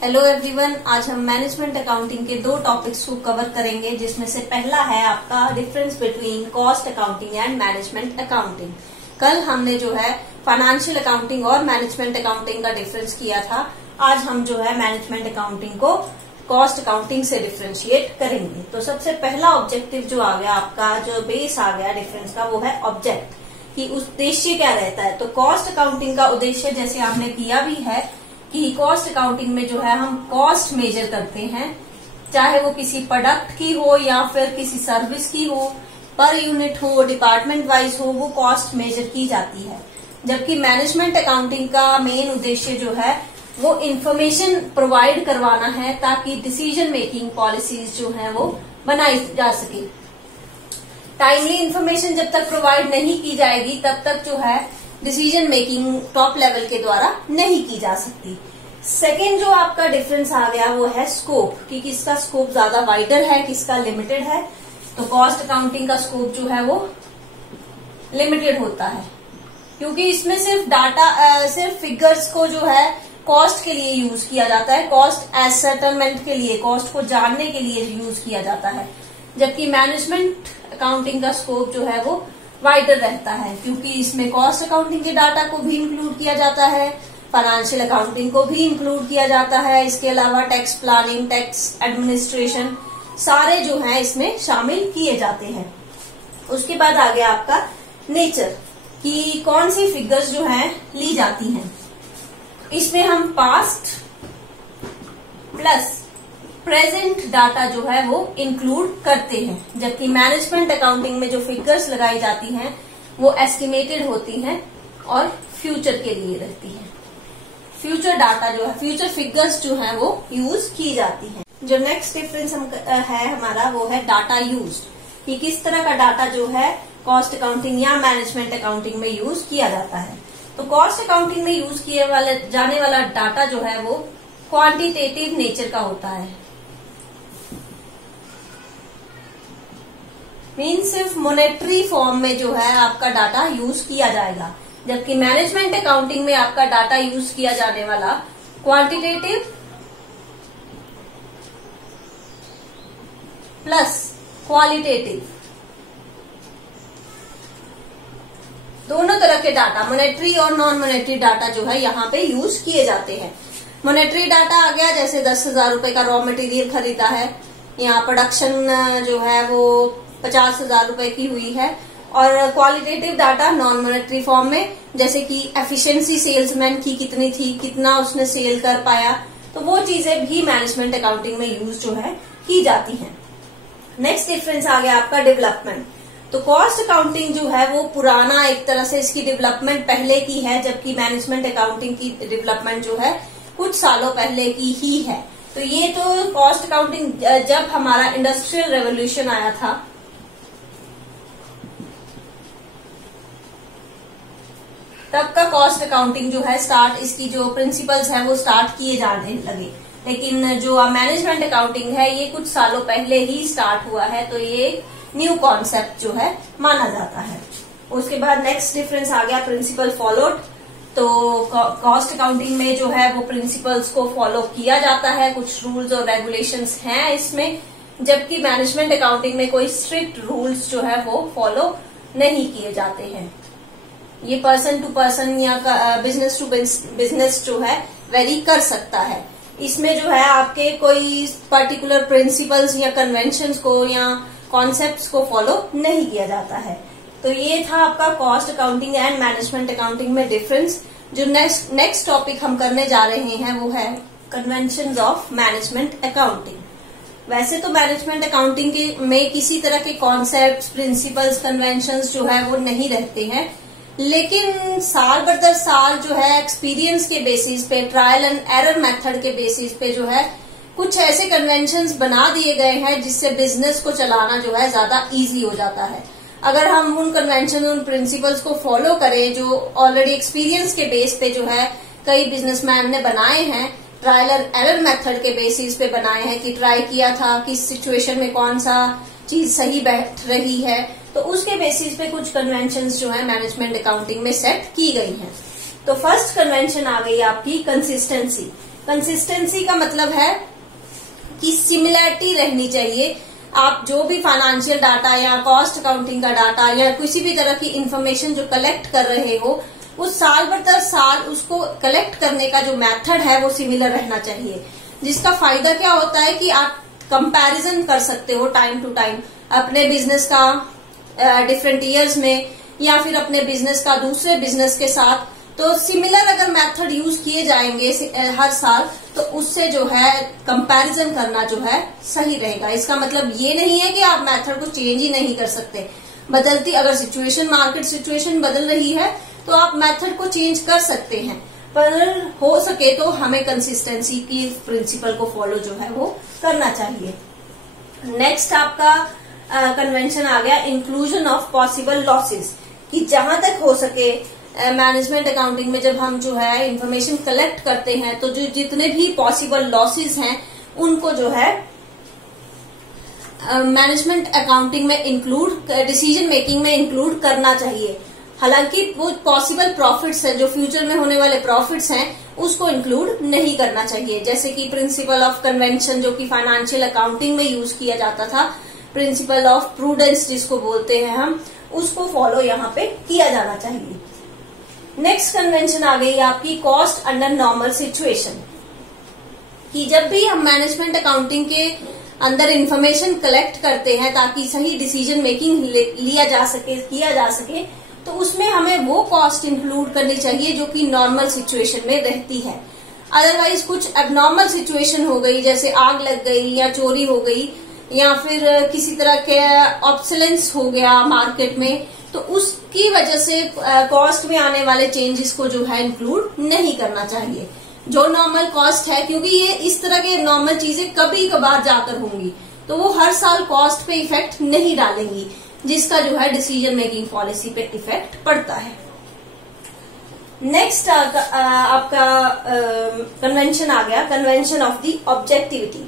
Hello everyone, आज हम management accounting के दो टॉपिक्स को कवर करेंगे, जिसमें से पहला है आपका difference between cost accounting and management accounting. कल हमने जो है फाइनेंशियल अकाउंटिंग और मैनेजमेंट अकाउंटिंग का डिफरेंस किया था। आज हम जो है मैनेजमेंट अकाउंटिंग को कॉस्ट अकाउंटिंग से डिफरेंशिएट करेंगे। तो सबसे पहला ऑब्जेक्टिव जो आ गया आपका, जो बेस आ गया डिफरेंस का, वो है ऑब्जेक्ट, कि उद्देश्य क्या रहता है। तो कॉस्ट अकाउंटिंग का उद्देश्य, जैसे आपने किया भी है, कि कॉस्ट अकाउंटिंग में जो है हम कॉस्ट मेजर करते हैं, चाहे वो किसी प्रोडक्ट की हो या फिर किसी सर्विस की हो, पर यूनिट हो, डिपार्टमेंट वाइज हो, वो कॉस्ट मेजर की जाती है। जबकि मैनेजमेंट अकाउंटिंग का मेन उद्देश्य जो है वो इंफॉर्मेशन प्रोवाइड करवाना है, ताकि डिसीजन मेकिंग पॉलिसीज जो है वो बनाई जा सके। टाइमली इंफॉर्मेशन जब तक प्रोवाइड नहीं की जाएगी तब तक जो है डिसीजन मेकिंग टॉप लेवल के द्वारा नहीं की जा सकती। सेकेंड जो आपका डिफरेंस आ गया वो है स्कोप, कि किसका स्कोप ज्यादा वाइडर है, किसका लिमिटेड है। तो कॉस्ट अकाउंटिंग का स्कोप जो है वो लिमिटेड होता है, क्योंकि इसमें सिर्फ डाटा, सिर्फ फिगर्स को जो है कॉस्ट के लिए यूज किया जाता है, कॉस्ट एज सेटलमेंट के लिए, कॉस्ट को जानने के लिए यूज किया जाता है। जबकि मैनेजमेंट अकाउंटिंग का स्कोप जो है वो वाइडर रहता है, क्योंकि इसमें कॉस्ट अकाउंटिंग के डाटा को भी इंक्लूड किया जाता है, फाइनेंशियल अकाउंटिंग को भी इंक्लूड किया जाता है। इसके अलावा टैक्स प्लानिंग, टैक्स एडमिनिस्ट्रेशन, सारे जो है इसमें शामिल किए जाते हैं। उसके बाद आ गया आपका नेचर, कि कौन सी फिगर्स जो है ली जाती हैं। इसमें हम पास्ट प्लस प्रेजेंट डाटा जो है वो इंक्लूड करते हैं। जबकि मैनेजमेंट अकाउंटिंग में जो फिगर्स लगाई जाती हैं वो एस्टिमेटेड होती हैं और फ्यूचर के लिए रहती है। फ्यूचर डाटा जो है, फ्यूचर फिगर्स जो है वो यूज की जाती हैं। जो नेक्स्ट डिफरेंस है हमारा वो है डाटा यूज, कि किस तरह का डाटा जो है कॉस्ट अकाउंटिंग या मैनेजमेंट अकाउंटिंग में यूज किया जाता है। तो कॉस्ट अकाउंटिंग में यूज किए जाने वाला डाटा जो है वो क्वांटिटेटिव नेचर का होता है, मीन सिर्फ मॉनेटरी फॉर्म में जो है आपका डाटा यूज किया जाएगा। जबकि मैनेजमेंट अकाउंटिंग में आपका डाटा यूज किया जाने वाला क्वांटिटेटिव प्लस क्वालिटेटिव, दोनों तरह के डाटा, मॉनेटरी और नॉन मॉनेटरी डाटा जो है यहाँ पे यूज किए जाते हैं। मॉनेटरी डाटा आ गया, जैसे 10,000 रुपए का रॉ मटेरियल खरीदा है, यहाँ प्रोडक्शन जो है वो 50,000 रुपए की हुई है। और qualitative data non monetary form में, जैसे कि एफिशिएंसी सेल्समैन की कितनी थी, कितना उसने सेल कर पाया, तो वो चीजें भी मैनेजमेंट अकाउंटिंग में यूज जो है की जाती हैं। नेक्स्ट डिफरेंस आ गया आपका डेवलपमेंट। तो कॉस्ट अकाउंटिंग जो है वो पुराना, एक तरह से इसकी डेवलपमेंट पहले की है, जबकि मैनेजमेंट अकाउंटिंग की डेवलपमेंट जो है कुछ सालों पहले की ही है। तो ये तो कॉस्ट अकाउंटिंग जब हमारा इंडस्ट्रियल रेवोल्यूशन आया था, तब का कॉस्ट अकाउंटिंग जो है स्टार्ट, इसकी जो प्रिंसिपल्स है वो स्टार्ट किए जाने लगे। लेकिन जो मैनेजमेंट अकाउंटिंग है ये कुछ सालों पहले ही स्टार्ट हुआ है, तो ये न्यू कॉन्सेप्ट जो है माना जाता है। उसके बाद नेक्स्ट डिफरेंस आ गया प्रिंसिपल फॉलोड। तो कॉस्ट अकाउंटिंग में जो है वो प्रिंसिपल्स को फॉलो किया जाता है, कुछ रूल्स और रेगुलेशंस हैं इसमें। जबकि मैनेजमेंट अकाउंटिंग में कोई स्ट्रिक्ट रूल्स जो है वो फॉलो नहीं किए जाते हैं। ये पर्सन टू पर्सन या बिजनेस टू बिजनेस जो है वेरी कर सकता है। इसमें जो है आपके कोई पर्टिकुलर प्रिंसिपल्स या कन्वेंशंस को या कॉन्सेप्ट्स को फॉलो नहीं किया जाता है। तो ये था आपका cost accounting and management accounting में डिफरेंस। जो नेक्स्ट टॉपिक हम करने जा रहे हैं वो है कन्वेंशंस ऑफ मैनेजमेंट अकाउंटिंग। वैसे तो मैनेजमेंट अकाउंटिंग में किसी तरह के कॉन्सेप्ट्स, प्रिंसिपल्स, कन्वेंशंस जो है वो नहीं रहते हैं, लेकिन साल भर दर साल जो है एक्सपीरियंस के बेसिस पे, ट्रायल एंड एरर मेथड के बेसिस पे जो है कुछ ऐसे कन्वेंशंस बना दिए गए हैं जिससे बिजनेस को चलाना जो है ज्यादा इजी हो जाता है। अगर हम उन कन्वेंशन, उन प्रिंसिपल्स को फॉलो करें जो ऑलरेडी एक्सपीरियंस के बेस पे जो है कई बिजनेसमैन ने बनाए हैं, ट्रायल एंड एरर मेथड के बेसिस पे बनाए हैं, कि ट्राई किया था किस सिचुएशन में कौन सा चीज सही बैठ रही है, तो उसके बेसिस पे कुछ कन्वेंशंस जो है मैनेजमेंट अकाउंटिंग में सेट की गई हैं। तो फर्स्ट कन्वेंशन आ गई आपकी कंसिस्टेंसी। कंसिस्टेंसी का मतलब है कि सिमिलरिटी रहनी चाहिए। आप जो भी फाइनेंशियल डाटा या कॉस्ट अकाउंटिंग का डाटा या किसी भी तरह की इंफॉर्मेशन जो कलेक्ट कर रहे हो, वो साल भर दर साल उसको कलेक्ट करने का जो मेथड है वो सिमिलर रहना चाहिए। जिसका फायदा क्या होता है कि आप कंपैरिजन कर सकते हो टाइम टू टाइम अपने बिजनेस का डिफरेंट ईयर्स में या फिर अपने बिजनेस का दूसरे बिजनेस के साथ। तो सिमिलर अगर मेथड यूज किए जाएंगे हर साल तो उससे जो है कंपैरिजन करना जो है सही रहेगा। इसका मतलब ये नहीं है कि आप मेथड को चेंज ही नहीं कर सकते। बदलती अगर सिचुएशन मार्केट सिचुएशन बदल रही है तो आप मेथड को चेंज कर सकते हैं, पर हो सके तो हमें कंसिस्टेंसी की प्रिंसिपल को फॉलो जो है वो करना चाहिए। नेक्स्ट आपका कन्वेंशन आ गया इंक्लूजन ऑफ पॉसिबल लॉसेस, कि जहां तक हो सके मैनेजमेंट अकाउंटिंग में जब हम जो है इंफॉर्मेशन कलेक्ट करते हैं तो जो जितने भी पॉसिबल लॉसेस हैं उनको जो है मैनेजमेंट अकाउंटिंग में इंक्लूड, डिसीजन मेकिंग में इंक्लूड करना चाहिए। हालांकि वो पॉसिबल प्रॉफिट्स हैं, जो फ्यूचर में होने वाले प्रॉफिट्स हैं, उसको इंक्लूड नहीं करना चाहिए। जैसे कि प्रिंसिपल ऑफ कन्वेंशन जो कि फाइनेंशियल अकाउंटिंग में यूज किया जाता था, प्रिंसिपल ऑफ प्रूडेंस जिसको बोलते हैं हम, उसको फॉलो यहाँ पे किया जाना चाहिए। नेक्स्ट कन्वेंशन आ गई आपकी कॉस्ट अंडर नॉर्मल सिचुएशन, कि जब भी हम मैनेजमेंट अकाउंटिंग के अंदर इंफॉर्मेशन कलेक्ट करते हैं ताकि सही डिसीजन मेकिंग किया जा सके तो उसमें हमें वो कॉस्ट इंक्लूड करनी चाहिए जो कि नॉर्मल सिचुएशन में रहती है। अदरवाइज कुछ एबनॉर्मल सिचुएशन हो गई, जैसे आग लग गई या चोरी हो गई या फिर किसी तरह के ऑब्सोलेंस हो गया मार्केट में, तो उसकी वजह से कॉस्ट में आने वाले चेंजेस को जो है इंक्लूड नहीं करना चाहिए। जो नॉर्मल कॉस्ट है, क्योंकि ये इस तरह के नॉर्मल चीजें कभी कभार जाकर होंगी तो वो हर साल कॉस्ट पे इफेक्ट नहीं डालेंगी, जिसका जो है डिसीजन मेकिंग पॉलिसी पे इफेक्ट पड़ता है। नेक्स्ट आपका कन्वेंशन आ गया कन्वेंशन ऑफ द ऑब्जेक्टिविटी,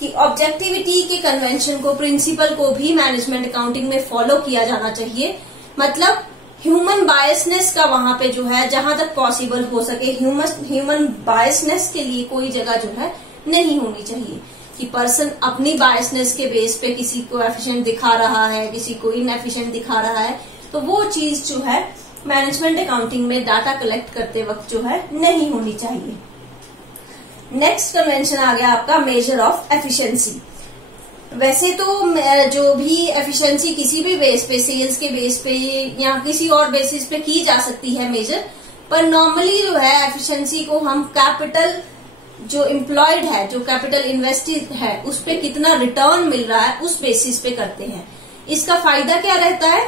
कि ऑब्जेक्टिविटी के कन्वेंशन को, प्रिंसिपल को भी मैनेजमेंट अकाउंटिंग में फॉलो किया जाना चाहिए। मतलब ह्यूमन बायसनेस का वहां पे जो है जहां तक पॉसिबल हो सके ह्यूमन बायसनेस के लिए कोई जगह जो है नहीं होनी चाहिए, कि पर्सन अपनी बायसनेस के बेस पे किसी को एफिशिएंट दिखा रहा है, किसी को इनएफिशिएंट दिखा रहा है, तो वो चीज जो है मैनेजमेंट अकाउंटिंग में डाटा कलेक्ट करते वक्त जो है नहीं होनी चाहिए। नेक्स्ट कन्वेंशन आ गया आपका मेजर ऑफ एफिशिएंसी। वैसे तो जो भी एफिशिएंसी किसी भी बेस पे, सेल्स के बेस पे या किसी और बेसिस पे की जा सकती है मेजर, पर नॉर्मली जो है एफिशिएंसी को हम कैपिटल जो एम्प्लॉयड है, जो कैपिटल इन्वेस्टेड है, उस पे कितना रिटर्न मिल रहा है उस बेसिस पे करते हैं। इसका फायदा क्या रहता है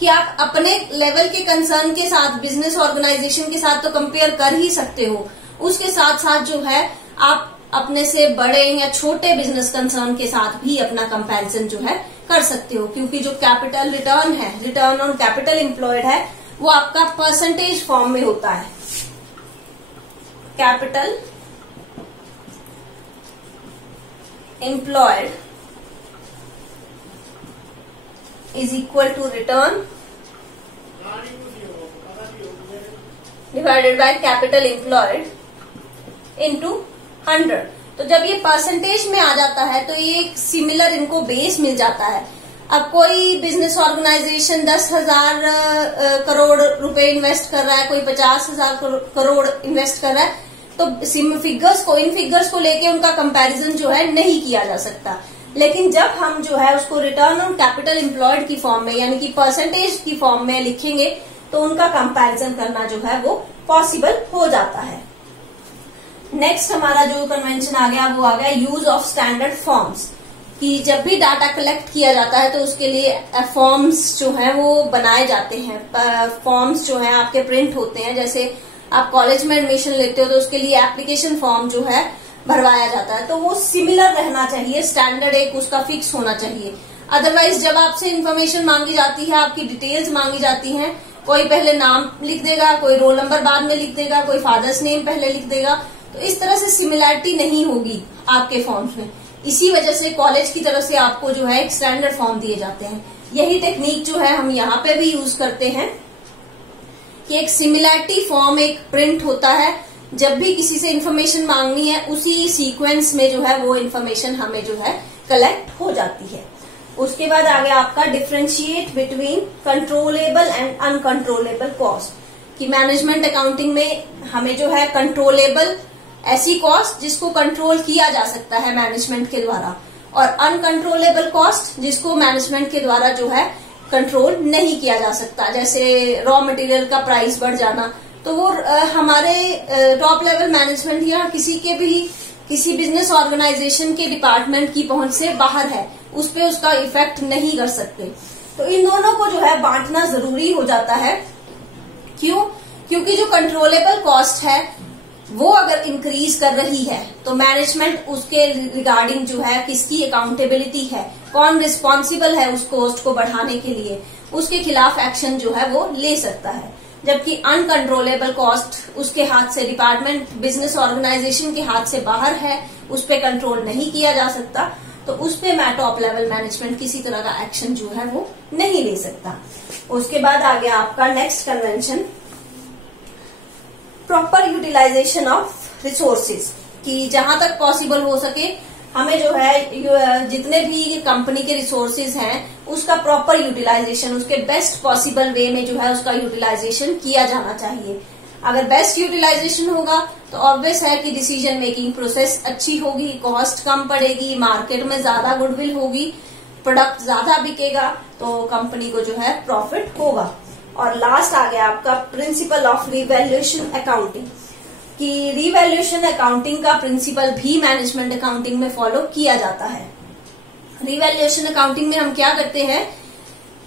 कि आप अपने लेवल के कंसर्न के साथ, बिजनेस ऑर्गेनाइजेशन के साथ तो कंपेयर कर ही सकते हो, उसके साथ साथ जो है आप अपने से बड़े या छोटे बिजनेस कंसर्न के साथ भी अपना कंपैरिजन जो है कर सकते हो, क्योंकि जो कैपिटल रिटर्न है, रिटर्न ऑन कैपिटल एम्प्लॉयड है, वो आपका परसेंटेज फॉर्म में होता है। Capital employed is equal to return divided by capital employed into 100। तो जब ये परसेंटेज में आ जाता है तो ये एक सिमिलर इनको बेस मिल जाता है। अब कोई बिजनेस ऑर्गेनाइजेशन 10,000 करोड़ रुपए इन्वेस्ट कर रहा है, कोई 50,000 करोड़ इन्वेस्ट कर रहा है, तो इन फिगर्स को लेके उनका कंपैरिजन जो है नहीं किया जा सकता। लेकिन जब हम जो है उसको रिटर्न ऑन कैपिटल एम्प्लॉयड की फॉर्म में यानी कि परसेंटेज की फॉर्म में लिखेंगे तो उनका कंपैरिजन करना जो है वो पॉसिबल हो जाता है। नेक्स्ट हमारा जो कन्वेंशन आ गया वो आ गया यूज ऑफ स्टैंडर्ड फॉर्म्स, कि जब भी डाटा कलेक्ट किया जाता है तो उसके लिए फॉर्म्स जो है वो बनाए जाते हैं। फॉर्म्स जो है आपके प्रिंट होते हैं, जैसे आप कॉलेज में एडमिशन लेते हो तो उसके लिए एप्लीकेशन फॉर्म जो है भरवाया जाता है, तो वो सिमिलर रहना चाहिए, स्टैंडर्ड एक उसका फिक्स होना चाहिए। अदरवाइज जब आपसे इन्फॉर्मेशन मांगी जाती है, आपकी डिटेल्स मांगी जाती हैं, कोई पहले नाम लिख देगा, कोई रोल नंबर बाद में लिख देगा, कोई फादर्स नेम पहले लिख देगा, तो इस तरह से सिमिलैरिटी नहीं होगी आपके फॉर्म्स में। इसी वजह से कॉलेज की तरफ से आपको जो है एक स्टैंडर्ड फॉर्म दिए जाते हैं। यही टेक्निक जो है हम यहाँ पे भी यूज करते हैं कि एक सिमिलैरिटी फॉर्म एक प्रिंट होता है जब भी किसी से इन्फॉर्मेशन मांगनी है उसी सीक्वेंस में जो है वो इन्फॉर्मेशन हमें जो है कलेक्ट हो जाती है। उसके बाद आ गया आपका differentiate between controllable and uncontrollable cost, कि मैनेजमेंट अकाउंटिंग में हमें जो है कंट्रोलेबल ऐसी कॉस्ट जिसको कंट्रोल किया जा सकता है मैनेजमेंट के द्वारा, और अनकंट्रोलेबल कॉस्ट जिसको मैनेजमेंट के द्वारा जो है कंट्रोल नहीं किया जा सकता, जैसे रॉ मटेरियल का प्राइस बढ़ जाना, तो वो हमारे टॉप लेवल मैनेजमेंट या किसी बिजनेस ऑर्गेनाइजेशन के डिपार्टमेंट की पहुंच से बाहर है, उस पे उसका इफेक्ट नहीं कर सकते। तो इन दोनों को जो है बांटना जरूरी हो जाता है। क्यों? क्योंकि जो कंट्रोलेबल कॉस्ट है वो अगर इंक्रीज कर रही है तो मैनेजमेंट उसके रिगार्डिंग जो है किसकी अकाउंटेबिलिटी है, कौन रिस्पॉन्सिबल है उस कॉस्ट को बढ़ाने के लिए, उसके खिलाफ एक्शन जो है वो ले सकता है। जबकि अनकंट्रोलेबल कॉस्ट उसके हाथ से, डिपार्टमेंट बिजनेस ऑर्गेनाइजेशन के हाथ से बाहर है, उस पर कंट्रोल नहीं किया जा सकता, तो उस पे टॉप लेवल मैनेजमेंट किसी तरह का एक्शन जो है वो नहीं ले सकता। उसके बाद आ गया आपका next convention, proper utilization of resources, कि जहां तक पॉसिबल हो सके हमें जो है जितने भी कंपनी के रिसोर्सेज हैं उसका प्रॉपर यूटिलाइजेशन, उसके बेस्ट पॉसिबल वे में जो है उसका यूटिलाइजेशन किया जाना चाहिए। अगर बेस्ट यूटिलाइजेशन होगा तो ऑब्वियस है कि डिसीजन मेकिंग प्रोसेस अच्छी होगी, कॉस्ट कम पड़ेगी, मार्केट में ज्यादा गुडविल होगी, प्रोडक्ट ज्यादा बिकेगा, तो कंपनी को जो है प्रॉफिट होगा। और लास्ट आ गया आपका प्रिंसिपल ऑफ रिवैल्यूएशन अकाउंटिंग, कि रिवैल्यूएशन अकाउंटिंग का प्रिंसिपल भी मैनेजमेंट अकाउंटिंग में फॉलो किया जाता है। रिवैल्यूएशन अकाउंटिंग में हम क्या करते हैं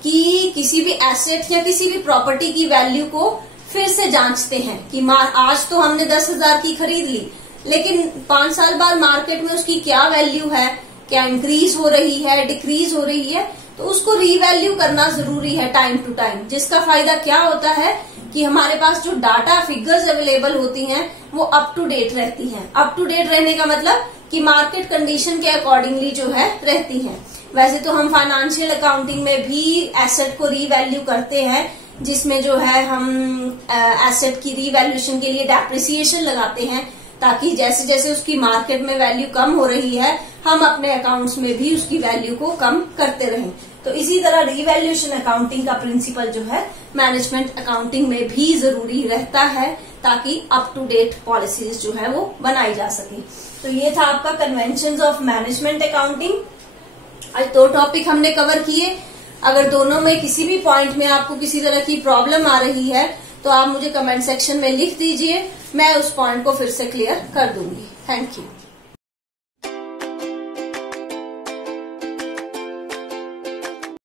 कि किसी भी एसेट या किसी भी प्रॉपर्टी की वैल्यू को फिर से जांचते हैं कि आज तो हमने 10,000 की खरीद ली, लेकिन 5 साल बाद मार्केट में उसकी क्या वैल्यू है, क्या इंक्रीज हो रही है, डिक्रीज हो रही है, तो उसको रीवैल्यू करना जरूरी है टाइम टू टाइम। जिसका फायदा क्या होता है कि हमारे पास जो डाटा फिगर्स अवेलेबल होती हैं वो अप टू डेट रहती हैं। अप टू डेट रहने का मतलब कि मार्केट कंडीशन के अकॉर्डिंगली जो है रहती हैं। वैसे तो हम फाइनेंशियल अकाउंटिंग में भी एसेट को रीवैल्यू करते हैं, जिसमें जो है हम एसेट की रीवैल्यूएशन के लिए डेप्रिसिएशन लगाते हैं, ताकि जैसे जैसे उसकी मार्केट में वैल्यू कम हो रही है हम अपने अकाउंट्स में भी उसकी वैल्यू को कम करते रहें। तो इसी तरह रीवैल्यूएशन अकाउंटिंग का प्रिंसिपल जो है मैनेजमेंट अकाउंटिंग में भी जरूरी रहता है, ताकि अप टू डेट पॉलिसीज जो है वो बनाई जा सके। तो ये था आपका कन्वेंशंस ऑफ मैनेजमेंट अकाउंटिंग। आज 2 टॉपिक हमने कवर किए। अगर दोनों में किसी भी पॉइंट में आपको किसी तरह की प्रॉब्लम आ रही है तो आप मुझे कमेंट सेक्शन में लिख दीजिए, मैं उस पॉइंट को फिर से क्लियर कर दूंगी। Thank you.